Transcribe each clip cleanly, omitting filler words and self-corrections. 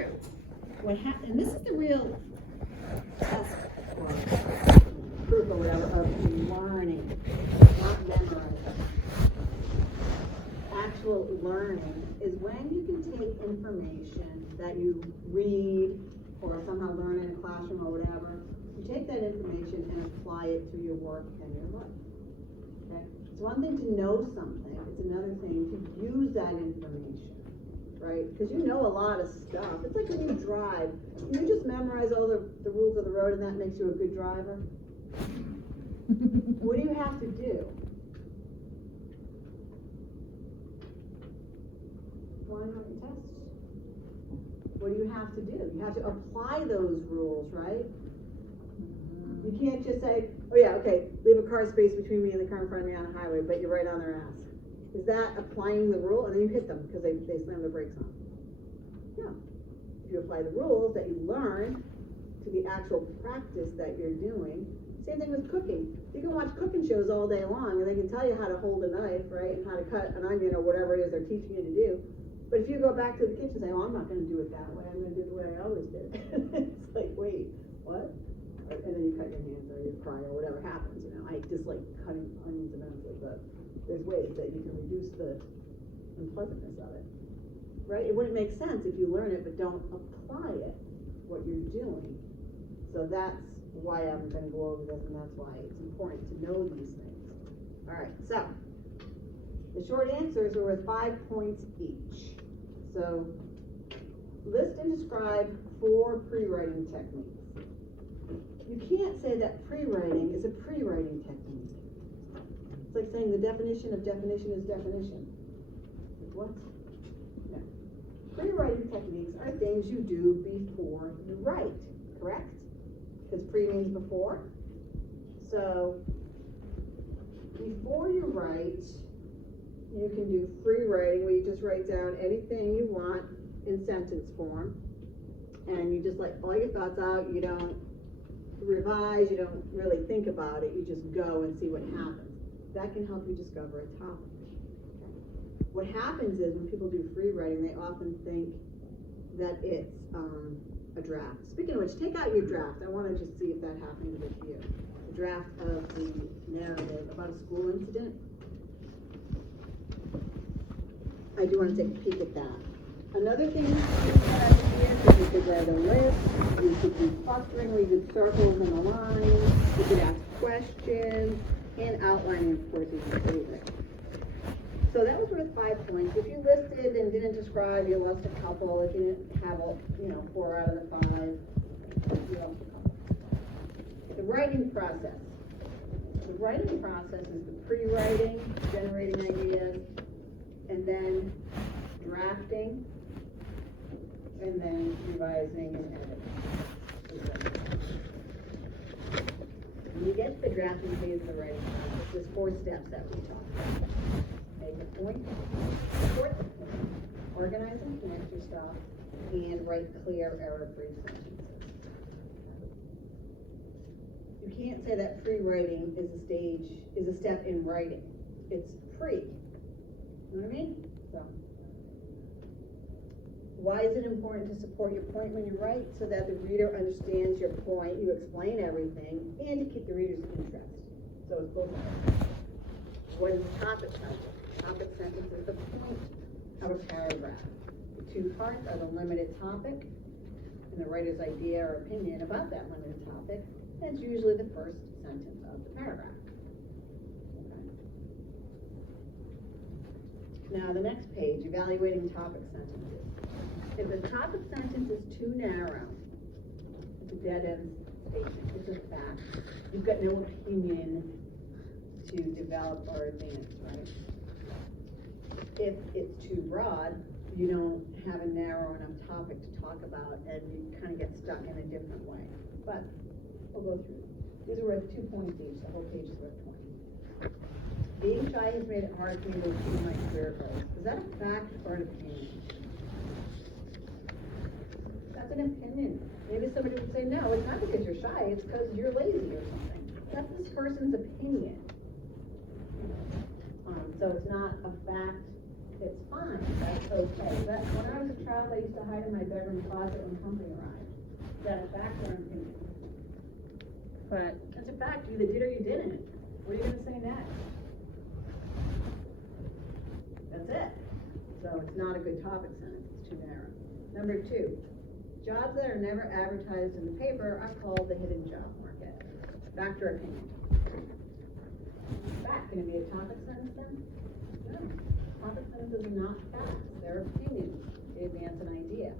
true. And this is the real test or proof or whatever of learning, not memorizing. Actual learning is when you can take information that you read or somehow learn in a classroom or whatever, you take that information and apply it to your work and your life. Okay? It's one thing to know something, it's another thing to use that information, right? Because you know a lot of stuff. It's like when you drive, you just memorize all the rules of the road and that makes you a good driver. What do you have to do? Why not your tests? What do you have to do? You have to apply those rules, right? You can't just say, oh yeah, okay, leave a car space between me and the car in front of me on the highway, but you're right on their ass. Is that applying the rule? And then you hit them because they slam their brakes on. No. If you apply the rules that you learn to the actual practice that you're doing, same thing with cooking. You can watch cooking shows all day long and they can tell you how to hold a knife, right, and how to cut an onion or whatever it is they're teaching you to do. But if you go back to the kitchen and say, oh, I'm not going to do it that way, I'm going to do it the way I always did. It's like, wait, what? And then you cut your hands or you cry or whatever happens, you know. I dislike cutting onions immensely, but there's ways that you can reduce the unpleasantness of it, right? It wouldn't make sense if you learn it but don't apply it, what you're doing. So that's why I'm going to go over this, and that's why it's important to know these things. All right, so the short answers are worth 5 points each. So list and describe 4 pre-writing techniques. You can't say that pre-writing is a pre-writing technique. It's like saying the definition of definition is definition. What? No. Pre-writing techniques are things you do before you write, correct? Because pre means before. So before you write, you can do free writing where you just write down anything you want in sentence form. And you just let all your thoughts out. You don't revise, you don't really think about it, you just go and see what happens. That can help you discover a topic. What happens is when people do free writing, they often think that it's a draft. Speaking of which, take out your draft. I want to just see if that happened with you. The draft of the narrative about a school incident. I do want to take a peek at that. Another thing you could write a list, you could do clustering where you could circle them in a line, you could ask questions, and outlining, of course, is your favorite. So that was worth 5 points. If you listed and didn't describe, you lost a couple. If you didn't have, 4 out of the 5, you lost a couple. The writing process. The writing process is the pre-writing, generating ideas, and then drafting, and then revising and editing. When you get to the drafting phase of the writing process, there's 4 steps that we talked about. Make a point, support the point, organize and connect your stuff, and write clear, error-free sentences. You can't say that pre-writing is a step in writing. It's pre. You know what I mean? So, why is it important to support your point when you write? So that the reader understands your point, you explain everything, and to keep the reader's interest. So it's both. What is a topic sentence? Topic sentence is the point of a paragraph. The 2 parts are the limited topic and the writer's idea or opinion about that limited topic. And it's usually the first sentence of the paragraph. Okay. Now the next page, evaluating topic sentences. If the topic sentence is too narrow, it's a dead-end statement. It's a fact. You've got no opinion to develop or advance, right? If it's too broad, you don't have a narrow enough topic to talk about, and you kind of get stuck in a different way. But we'll go through. These are worth 2 points each. The whole page is worth 20. Being shy has made it hard for me to achieve my career goals. Is that a fact or an opinion? That's an opinion. Maybe somebody would say, no, it's not because you're shy, it's because you're lazy or something. That's this person's opinion. So it's not a fact it's fine, that's okay. But when I was a child, I used to hide in my bedroom closet when company arrived. Is that a fact or an opinion? But That's a fact, you either did or you didn't. What are you gonna say next? That's it. So it's not a good topic sentence, it's too narrow. Number 2, jobs that are never advertised in the paper are called the hidden job market. Fact or opinion? Fact, gonna be a topic sentence then? No. Topic sentences are not facts, they're opinions. They advance an idea.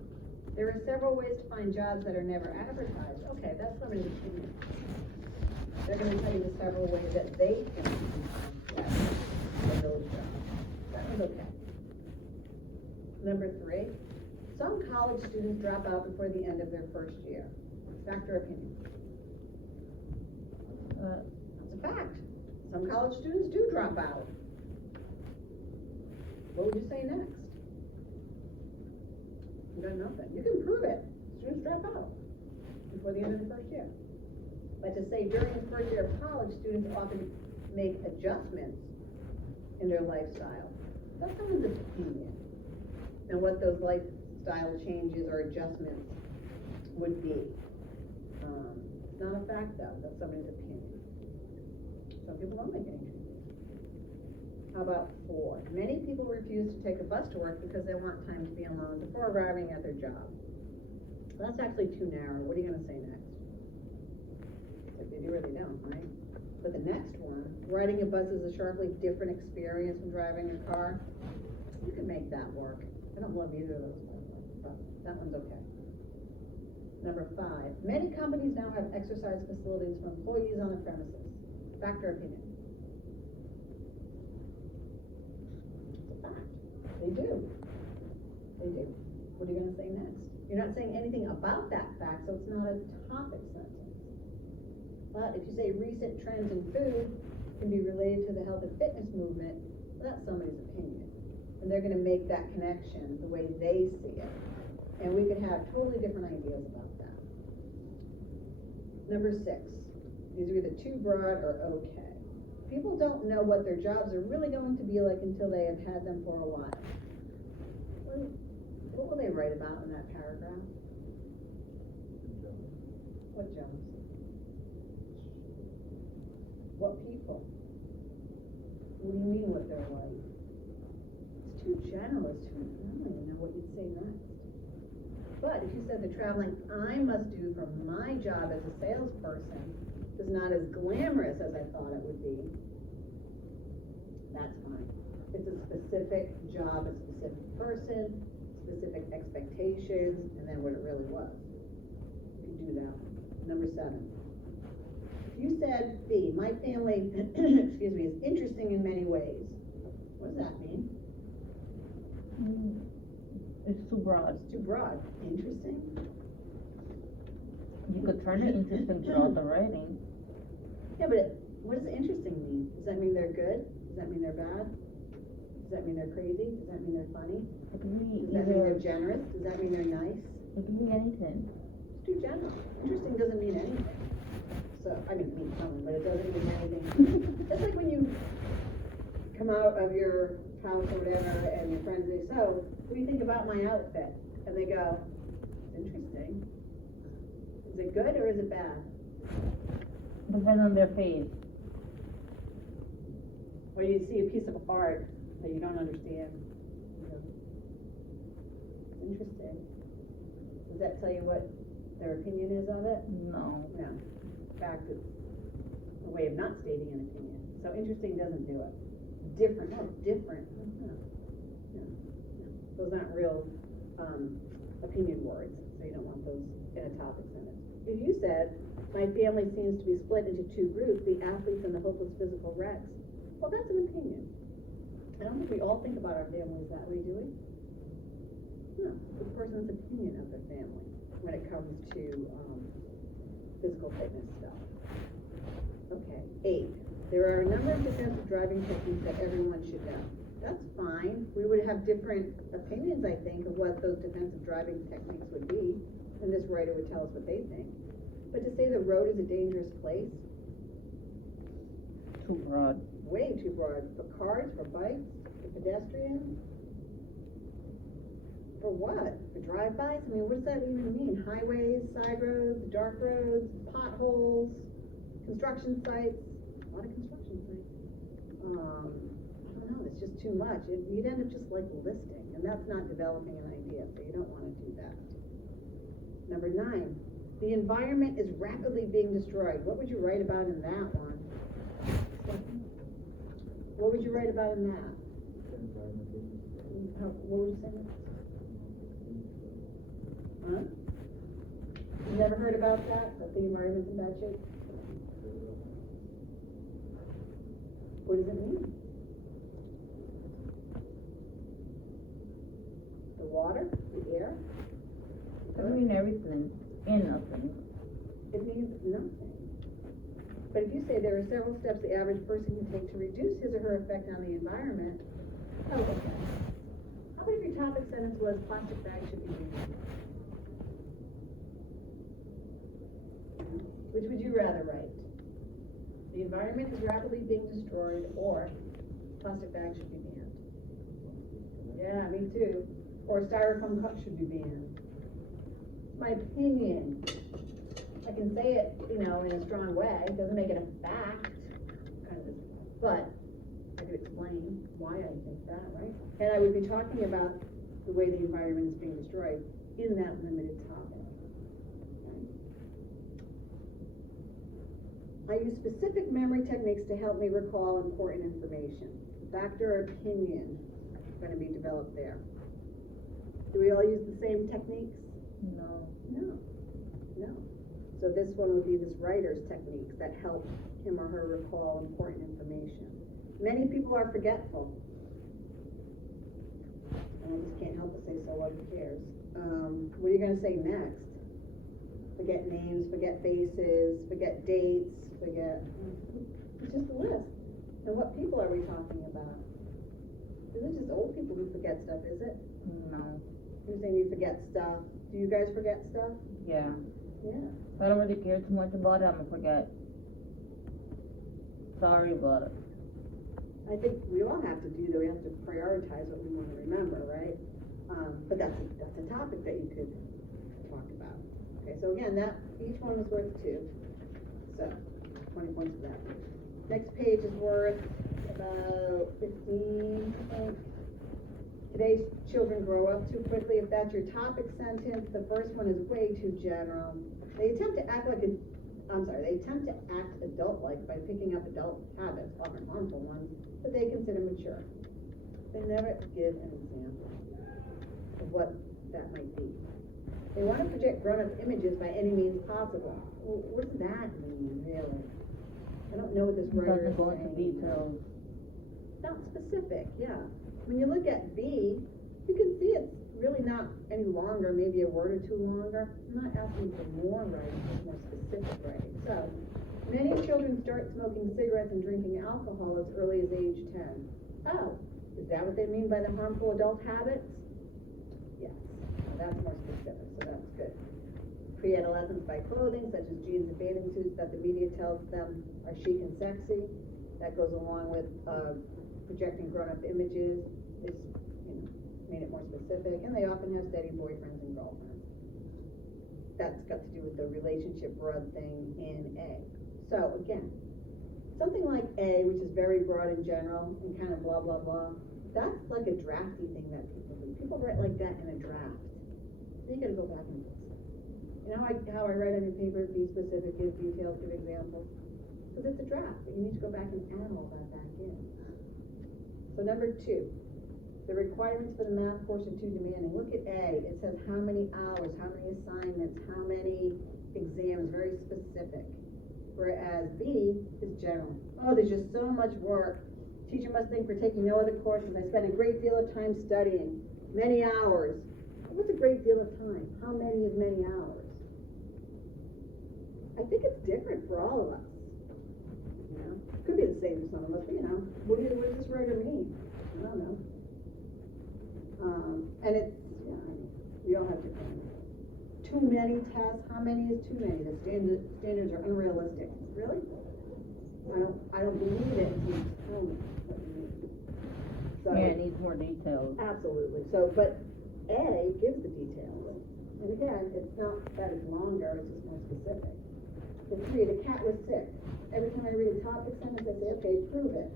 There are several ways to find jobs that are never advertised. Okay, that's somebody's opinion. They're going to tell you the several ways that they can find those jobs. That was okay. Number 3, some college students drop out before the end of their first year. Fact or opinion? That's a fact. Some college students do drop out. What would you say next? You got nothing. You can prove it. Students drop out before the end of the first year. But to say during the first year of college, students often make adjustments in their lifestyle. That's someone's opinion. And what those lifestyle changes or adjustments would be. It's not a fact though, that's somebody's opinion. Some people don't make any changes. How about 4? Many people refuse to take a bus to work because they want time to be alone before arriving at their job. That's actually too narrow. What are you going to say next? If they do or they don't, right? But the next one, riding a bus is a sharply different experience from driving a car. You can make that work. I don't love either of those ones, but that one's okay. Number 5, many companies now have exercise facilities for employees on the premises. Fact or opinion? They do. They do. What are you going to say next? You're not saying anything about that fact, so it's not a topic sentence. But if you say recent trends in food can be related to the health and fitness movement, well, that's somebody's opinion. And they're going to make that connection the way they see it. And we could have totally different ideas about that. Number 6. These are either too broad or okay. People don't know what their jobs are really going to be like until they have had them for a while. What will they write about in that paragraph? What jobs? What people? What do you mean what they're like? It's too general, it's too, I don't even know what you'd say next. But if you said the traveling I must do for my job as a salesperson is not as glamorous as I thought it would be, that's fine. It's a specific job, a specific person, specific expectations, and then what it really was. You could do that one. Number 7. If you said, B, my family, excuse me, is interesting in many ways, what does that mean? it's too broad. It's too broad. Interesting? You could turn it interesting throughout the writing. Yeah, but what does interesting mean? Does that mean they're good? Does that mean they're bad? Does that mean they're crazy? Does that mean they're funny? It can be Does that mean they're generous? Does that mean they're nice? It can be anything. It's too general. Interesting doesn't mean anything. So, I mean, it means something, but it doesn't mean anything. It's like when you come out of your house or whatever, and your friends say, so, what do you think about my outfit? And they go, interesting. Is it good or is it bad? Depends on their face. Or you see a piece of art that you don't understand. You know, interesting. Does that tell you what their opinion is of it? No. No. In fact, it's a way of not stating an opinion. So interesting doesn't do it. Different. No, different. No. No. Those aren't real opinion words, so you don't want those in a topic sentence. If you said, my family seems to be split into 2 groups, the athletes and the hopeless physical wrecks, well, that's an opinion. I don't think we all think about our families that way, do we? No, it's a person's opinion of their family when it comes to physical fitness stuff. Okay, 8. There are a number of defensive driving techniques that everyone should know. That's fine. We would have different opinions, I think, of what those defensive driving techniques would be, and this writer would tell us what they think. But to say the road is a dangerous place, Too broad. way too broad. For cars, for bikes, for pedestrians, For what? For drive-bys? I mean, what does that even mean? Highways, side roads, dark roads, potholes, construction sites, a lot of construction sites. I don't know, it's just too much. You'd end up just like listing, and that's not developing an idea, so you don't wanna do that. Number 9, the environment is rapidly being destroyed. What would you write about in that one? What would you write about in that? What would you say? Huh? You never heard about that the environment's in bad shape? What does it mean? The water, the air? I mean everything and nothing. It means nothing. But if you say there are several steps the average person can take to reduce his or her effect on the environment, oh, okay. How about if your topic sentence was plastic bags should be banned? Which would you rather write? The environment is rapidly being destroyed, or plastic bags should be banned? Yeah, me too. Or styrofoam cups should be banned. My opinion. I can say it, in a strong way. It doesn't make it a fact, kind of, but I could explain why I think that, right? And I would be talking about the way the environment is being destroyed in that limited topic. Okay? I use specific memory techniques to help me recall important information. Fact or opinion is going to be developed there. Do we all use the same techniques? No. No. So this one would be this writer's techniques that help him or her recall important information. Many people are forgetful. And I just can't help but say, so what, who cares? What are you going to say next? Forget names, forget faces, forget dates, forget... It's just a list. And what people are we talking about? Isn't it just old people who forget stuff, is it? No. You're saying you forget stuff. Do you guys forget stuff? Yeah. Yeah. I don't really care too much about it, I'm gonna forget. Sorry, but I think we all have to do that. We have to prioritize what we want to remember, right? But that's a topic that you could talk about. Okay, so again, each one is worth 2. So 20 points for that. Next page is worth about 15, I think. Today's children grow up too quickly. If that's your topic sentence, the first one is way too general. They attempt to act adult-like by picking up adult habits, often harmful ones, that they consider mature. They never give an example of what that might be. They want to project grown-up images by any means possible. Well, what does that mean, really? I don't know what this writer is go into saying. details. Not specific, yeah. When you look at B, you can see it's really not any longer, maybe a word or 2 longer. I'm not asking for more writing, just more specific writing. So, many children start smoking cigarettes and drinking alcohol as early as age 10. Oh, is that what they mean by the harmful adult habits? Yes, that's more specific, so that's good. Pre-adolescents buy clothing, such as jeans and bathing suits that the media tells them are chic and sexy. That goes along with projecting grown-up images. It's made it more specific, and they often have steady boyfriends and girlfriends. That's got to do with the relationship broad thing in A. So again, something like A, which is very broad in general and kind of blah, blah, blah, that's like a drafty thing that people do. People write like that in a draft. So you gotta go back and fix it. You know how I write on your paper, be specific, give details, give examples? Because it's a draft, but you need to go back and add all that back in. So number 2, the requirements for the math course are too demanding. Look at A, it says how many hours, how many assignments, how many exams, very specific. Whereas B is general. Oh, there's just so much work. Teacher must think we're taking no other courses. I spend a great deal of time studying, many hours. What's a great deal of time? How many is many hours? I think it's different for all of us. Could be the same for some of us, but what does this writer mean? I don't know. And it's, we all have different. Too many tests. How many is too many? The standards are unrealistic. Really? I don't believe it until you tell me what you mean. So, Yeah, it needs more details. Absolutely. So, but A gives the details. And again, it's not that it's longer, it's just more specific. And 3, the cat was sick. Every time I read a topic sentence, I say, okay, prove it.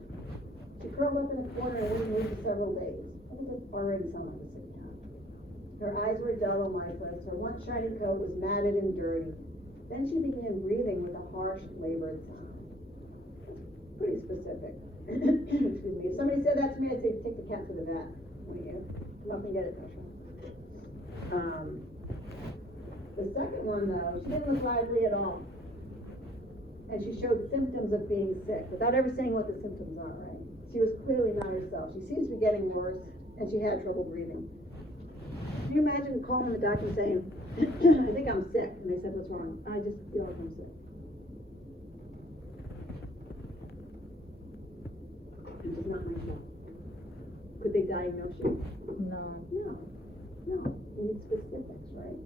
She curled up in a corner and wouldn't move for several days. I think that's already someone with a sick cat. Her eyes were dull and lifeless. Her once shiny coat was matted and dirty. Then she began breathing with a harsh, labored sound. Pretty specific. Excuse me. If somebody said that to me, I'd say, take the cat to the vet. One of you. Come up and get it, Tasha. The second one, though, she didn't look lively at all. And she showed symptoms of being sick, without ever saying what the symptoms are, right? She was clearly not herself. She seems to be getting worse, and she had trouble breathing. Can you imagine calling the doctor and saying, I think I'm sick? And they said, what's wrong? I just feel like I'm sick. I'm just not myself. Could they diagnose you? No. No. You need specifics, right?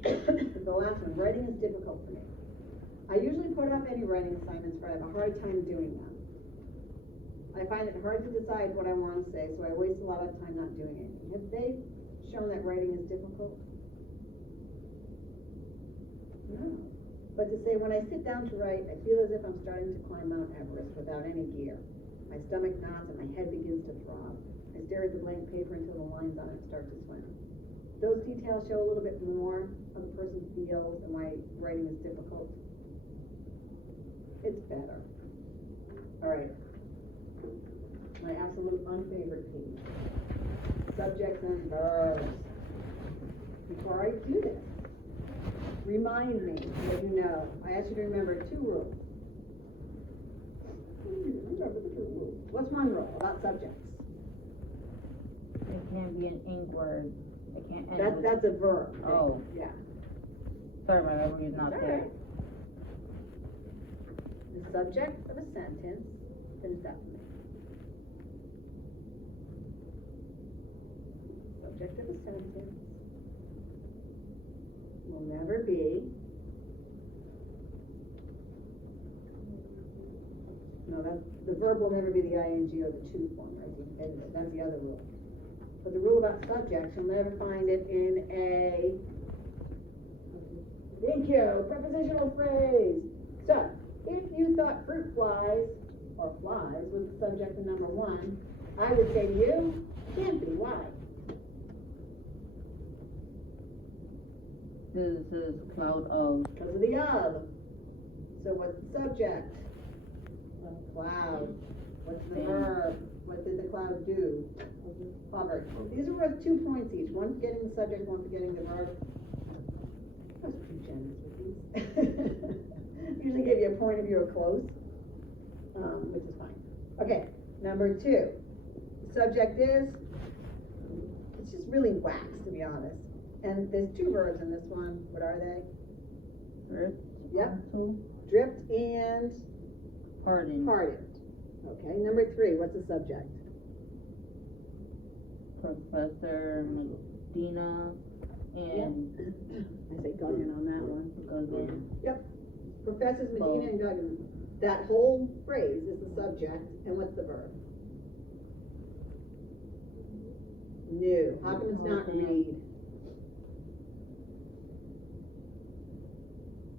The last one, writing is difficult for me. I usually put off any writing assignments, but I have a hard time doing them. I find it hard to decide what I want to say, so I waste a lot of time not doing anything. Have they shown that writing is difficult? No. But to say, when I sit down to write, I feel as if I'm starting to climb Mount Everest without any gear. My stomach knots and my head begins to throb. I stare at the blank paper until the lines on it start to swim. Those details show a little bit more of the person's feels and why writing is difficult. It's better. All right. My absolute unfavorite page. Subjects and verbs. Before I do this, remind me that you know. I ask you to remember 2 rules. Remember the 2 rules. What's one rule about subjects? It can't be an ink word. It can't end with... That's a verb. Okay? Oh. Yeah. Sorry, my memory's not All there. right. The subject of a sentence, finish that for me. Subject of a sentence will never be, no, the verb will never be the ing or the to form, right? That's the other rule. But the rule about subjects, you'll never find it in a, thank you, prepositional phrase. So, if you thought fruit flies, or flies, was the subject of number 1, I would say to you, can't be. Why? This is a cloud of... Because of the of. So what's the subject? Cloud. What's the verb? What did the cloud do? Hovered. These are worth 2 points each. One for getting the subject, one for getting the verb. I was pretty generous with these. Usually give you a point if you were close, which is fine. Okay, number 2. The subject is, it's just really wax, to be honest. And there's 2 verbs in this one. What are they? Drift. Yep. Also. Dripped and Hardened. hardened. Okay, number 3, what's the subject? Professor Medina and... I say Guggen on that one. Guggen. Yep. Professors Medina and Guggen. That whole phrase is the subject, and what's the verb? Knew. How come it's not read?